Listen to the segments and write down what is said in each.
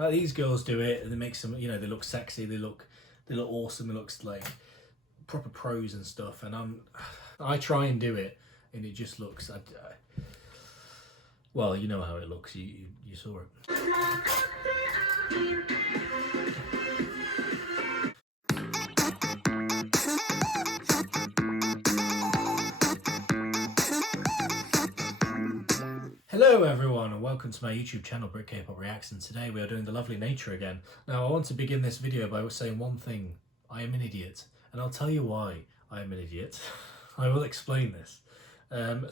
Like, these girls do it, and they make some, they look sexy, they look awesome, it looks like proper pros and stuff. And I try and do it, and it just looks. Well, you know how it looks. You saw it. Hello everyone and welcome to my YouTube channel Brit K-Pop Reacts, and today we are doing the lovely Nature again. Now I want to begin this video by saying one thing: I am an idiot, and I'll tell you why I am an idiot. I will explain this.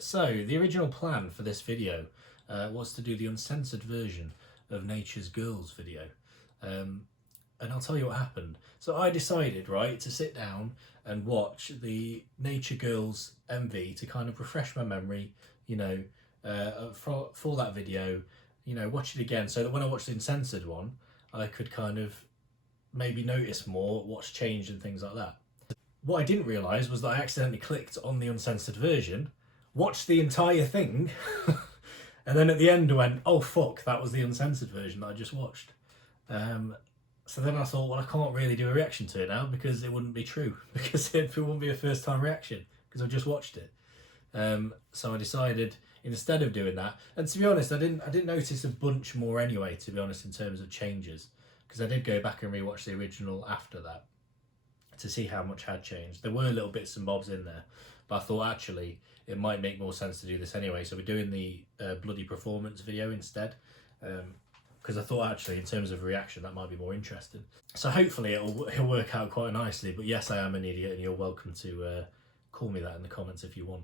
So the original plan for this video was to do the uncensored version of Nature's Girls video, and I'll tell you what happened. So I decided, right, to sit down and watch the Nature Girls MV to kind of refresh my memory, for that video, watch it again so that when I watch the uncensored one, I could kind of maybe notice more what's changed and things like that. What I didn't realise was that I accidentally clicked on the uncensored version, watched the entire thing, and then at the end went, oh fuck, that was the uncensored version that I just watched. So then I thought, well, I can't really do a reaction to it now because it wouldn't be true, because it wouldn't be a first time reaction because I just watched it. So I decided, instead of doing that, and to be honest, I didn't notice a bunch more anyway, to be honest, in terms of changes, because I did go back and rewatch the original after that to see how much had changed. There were little bits and bobs in there, but I thought actually it might make more sense to do this anyway, so we're doing the bloody performance video instead, because I thought actually in terms of reaction that might be more interesting. So hopefully it'll work out quite nicely. But yes, I am an idiot, and you're welcome to call me that in the comments if you want.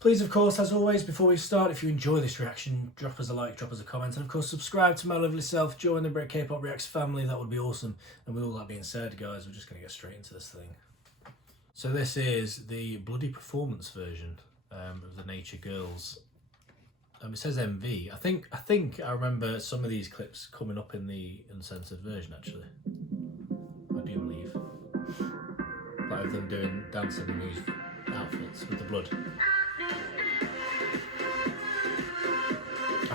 Please, of course, as always, before we start, if you enjoy this reaction, drop us a like, drop us a comment, and of course subscribe to my lovely self, join the Brit K-Pop Reacts family. That would be awesome. And with all that being said, guys, we're just going to get straight into this thing. So this is the bloody performance version of the Nature Girls. It says MV. I think I remember some of these clips coming up in the uncensored version, actually. I do believe. Like of them doing dancing in these outfits with the blood.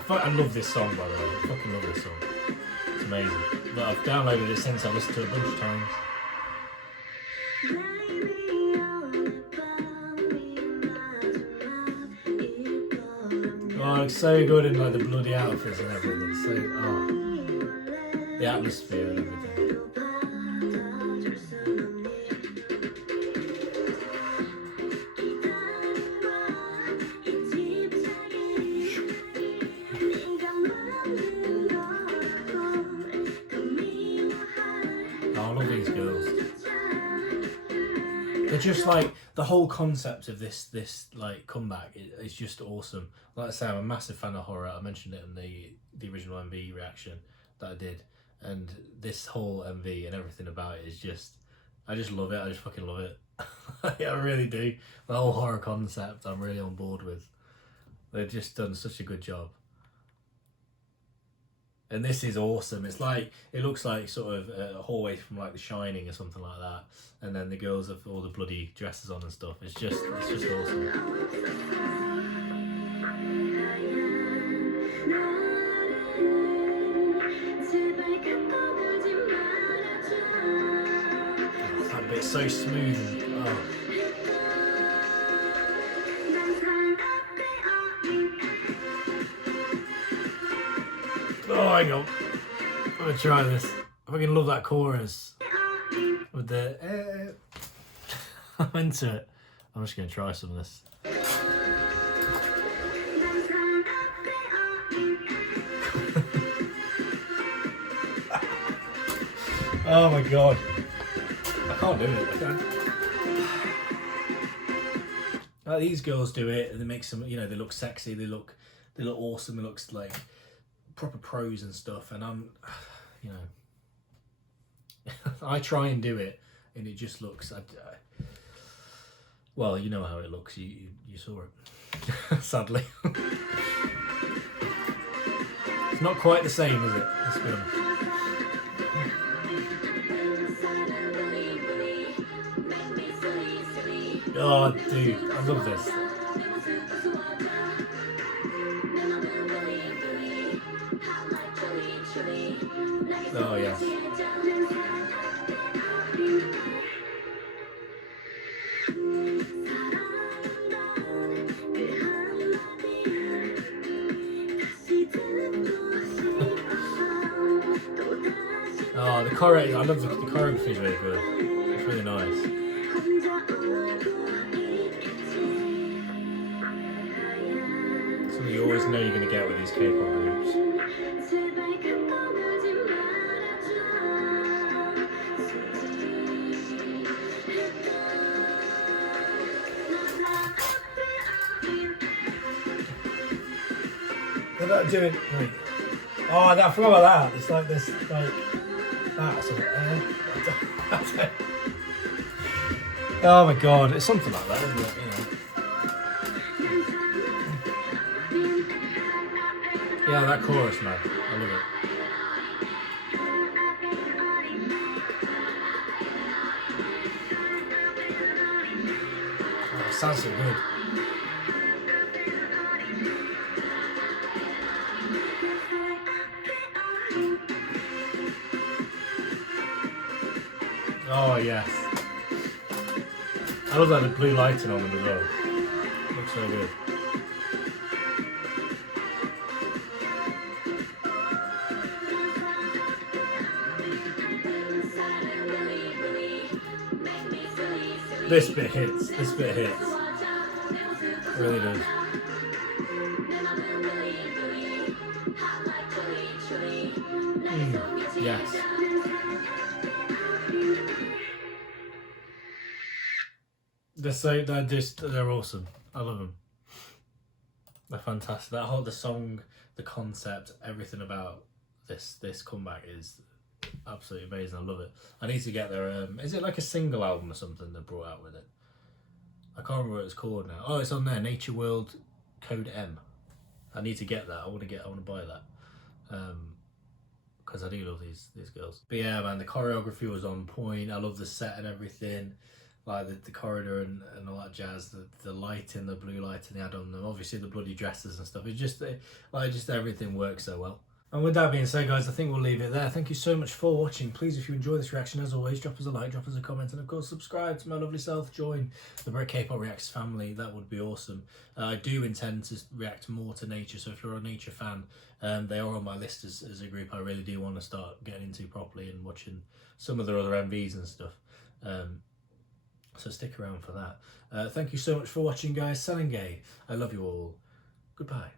I love this song, by the way. I fucking love this song. It's amazing. But I've downloaded it since I've listened to it a bunch of times. Oh, it's so good in like the bloody outfits and everything. So, the atmosphere and everything. I love these girls. They're just like, the whole concept of this like comeback is just awesome. Like I say, I'm a massive fan of horror. I mentioned it in the original MV reaction that I did, and this whole MV and everything about it is just, I just love it. I just fucking love it. I really do. The whole horror concept I'm really on board with. They've just done such a good job. And this is awesome. It's like, it looks like sort of a hallway from like The Shining or something like that. And then the girls have all the bloody dresses on and stuff. It's just awesome. Oh, that bit's so smooth. Oh. Oh, hang on. I'm gonna try this. I fucking love that chorus. With the I'm into it. I'm just gonna try some of this. Oh my god. I can't do it. I can't. Like, these girls do it, and they make some, they look sexy, they look awesome, it looks like proper pros and stuff, and I'm, I try and do it, and it just looks, well, you know how it looks. You saw it. Sadly. It's not quite the same, is it? Let's be honest. Oh, dude, I love this. I love the choreography is really good. It's really nice. Something you always know you're going to get with these K-pop groups. They're not doing. Wait. Oh, I forgot about that. It's like this, like that. So, oh my god, it's something like that, isn't it? You know. Yeah, that chorus, man. I love it. Oh, it sounds so good. Oh yes. I love that the blue lighting on them as well. Looks so good. This bit hits. This bit hits. It really does. Yes. They're awesome. I love them. They're fantastic. The song, the concept, everything about this comeback is absolutely amazing. I love it. I need to get their is it like a single album or something they brought out with it? I can't remember what it's called now. Oh, it's on there, Nature World Code M. I need to get that. I want to buy that. Because I do love these girls. But yeah, man, the choreography was on point. I love the set and everything. Like the corridor and all that jazz, the lighting, the blue lighting they had on them, obviously the bloody dresses and stuff. It's just just everything works so well. And with that being said, guys, I think we'll leave it there. Thank you so much for watching. Please, if you enjoy this reaction, as always, drop us a like, drop us a comment, and of course, subscribe to my lovely self. Join the Brit K-pop Reacts family. That would be awesome. I do intend to react more to Nature, so if you're a Nature fan, they are on my list as a group I really do want to start getting into properly and watching some of their other MVs and stuff. So stick around for that. Thank you so much for watching, guys. Selling Gay. I love you all. Goodbye.